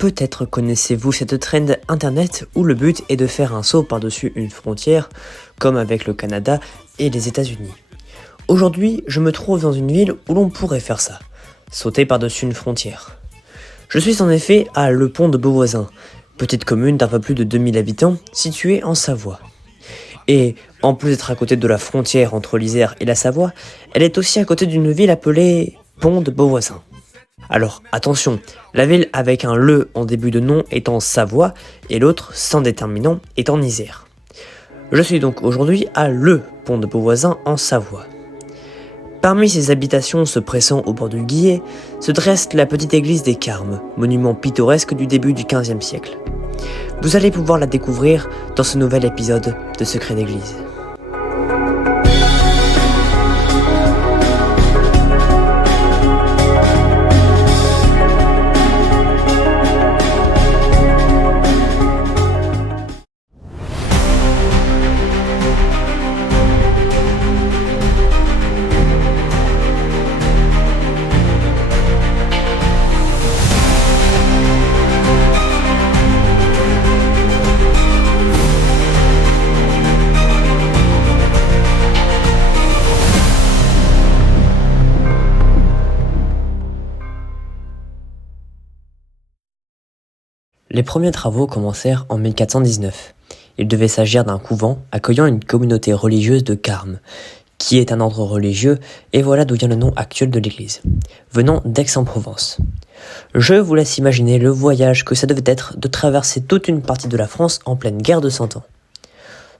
Peut-être connaissez-vous cette trend internet où le but est de faire un saut par-dessus une frontière, comme avec le Canada et les États-Unis. Aujourd'hui, je me trouve dans une ville où l'on pourrait faire ça, sauter par-dessus une frontière. Je suis en effet à Le Pont de Beauvoisin, petite commune d'un peu plus de 2000 habitants située en Savoie. Et en plus d'être à côté de la frontière entre l'Isère et la Savoie, elle est aussi à côté d'une ville appelée Pont de Beauvoisin. Alors attention, la ville avec un le en début de nom est en Savoie et l'autre sans déterminant est en Isère. Je suis donc aujourd'hui à Le Pont de Beauvoisin en Savoie. Parmi ces habitations se pressant au bord du Guillet, se dresse la petite église des Carmes, monument pittoresque du début du XVe siècle. Vous allez pouvoir la découvrir dans ce nouvel épisode de Secrets d'église. Les premiers travaux commencèrent en 1419. Il devait s'agir d'un couvent accueillant une communauté religieuse de Carmes, qui est un ordre religieux, et voilà d'où vient le nom actuel de l'église, venant d'Aix-en-Provence. Je vous laisse imaginer le voyage que ça devait être de traverser toute une partie de la France en pleine guerre de 100 ans.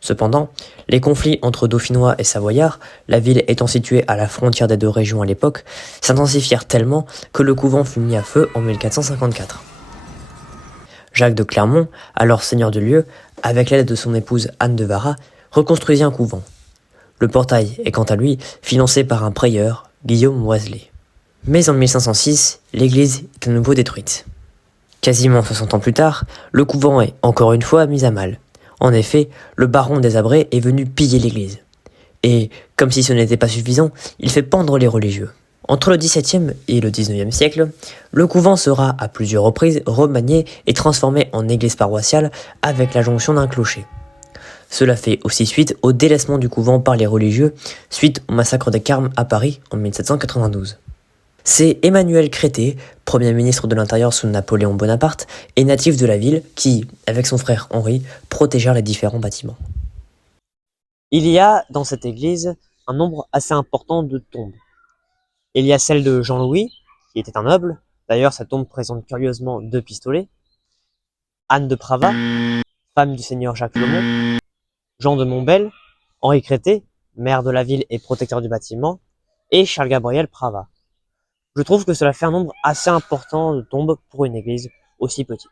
Cependant, les conflits entre Dauphinois et Savoyards, la ville étant située à la frontière des deux régions à l'époque, s'intensifièrent tellement que le couvent fut mis à feu en 1454. Jacques de Clermont, alors seigneur du lieu, avec l'aide de son épouse Anne de Varat, reconstruisit un couvent. Le portail est quant à lui financé par un prieur, Guillaume Wesley. Mais en 1506, l'église est à nouveau détruite. Quasiment 60 ans plus tard, le couvent est encore une fois mis à mal. En effet, le baron des Abrets est venu piller l'église. Et, comme si ce n'était pas suffisant, il fait pendre les religieux. Entre le XVIIe et le XIXe siècle, le couvent sera à plusieurs reprises remanié et transformé en église paroissiale avec la jonction d'un clocher. Cela fait aussi suite au délaissement du couvent par les religieux suite au massacre des Carmes à Paris en 1792. C'est Emmanuel Crété, premier ministre de l'Intérieur sous Napoléon Bonaparte, et natif de la ville qui, avec son frère Henri, protégèrent les différents bâtiments. Il y a dans cette église un nombre assez important de tombes. Il y a celle de Jean-Louis, qui était un noble. D'ailleurs, sa tombe présente curieusement 2 pistolets. Anne de Pravat, femme du seigneur Jacques Lomont. Jean de Montbel, Henri Crété, maire de la ville et protecteur du bâtiment. Et Charles-Gabriel Pravat. Je trouve que cela fait un nombre assez important de tombes pour une église aussi petite.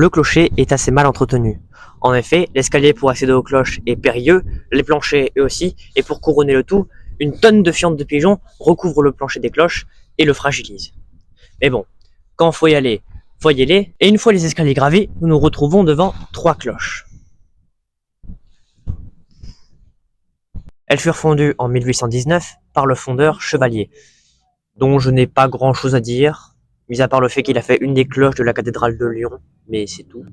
le clocher est assez mal entretenu. En effet, l'escalier pour accéder aux cloches est périlleux, les planchers eux aussi, et pour couronner le tout, une tonne de fientes de pigeons recouvre le plancher des cloches et le fragilise. Mais bon, quand faut y aller, et une fois les escaliers gravés, nous nous retrouvons devant 3 cloches. Elles furent fondues en 1819 par le fondeur Chevalier, dont je n'ai pas grand chose à dire, mis à part le fait qu'il a fait une des cloches de la cathédrale de Lyon, mais c'est tout.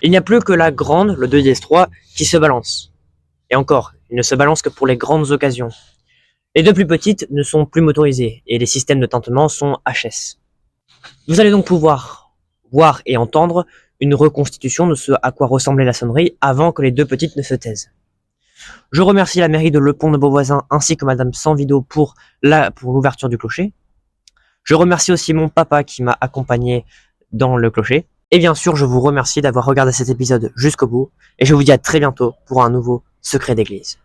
Il n'y a plus que la grande, le 2-3, qui se balance. Et encore, il ne se balance que pour les grandes occasions. Les deux plus petites ne sont plus motorisées, et les systèmes de tintement sont HS. Vous allez donc pouvoir voir et entendre une reconstitution de ce à quoi ressemblait la sonnerie avant que les deux petites ne se taisent. Je remercie la mairie de Le Pont de Beauvoisin ainsi que Madame Sanvido pour l'ouverture du clocher. Je remercie aussi mon papa qui m'a accompagné dans le clocher. Et bien sûr, je vous remercie d'avoir regardé cet épisode jusqu'au bout. Et je vous dis à très bientôt pour un nouveau Secret d'église.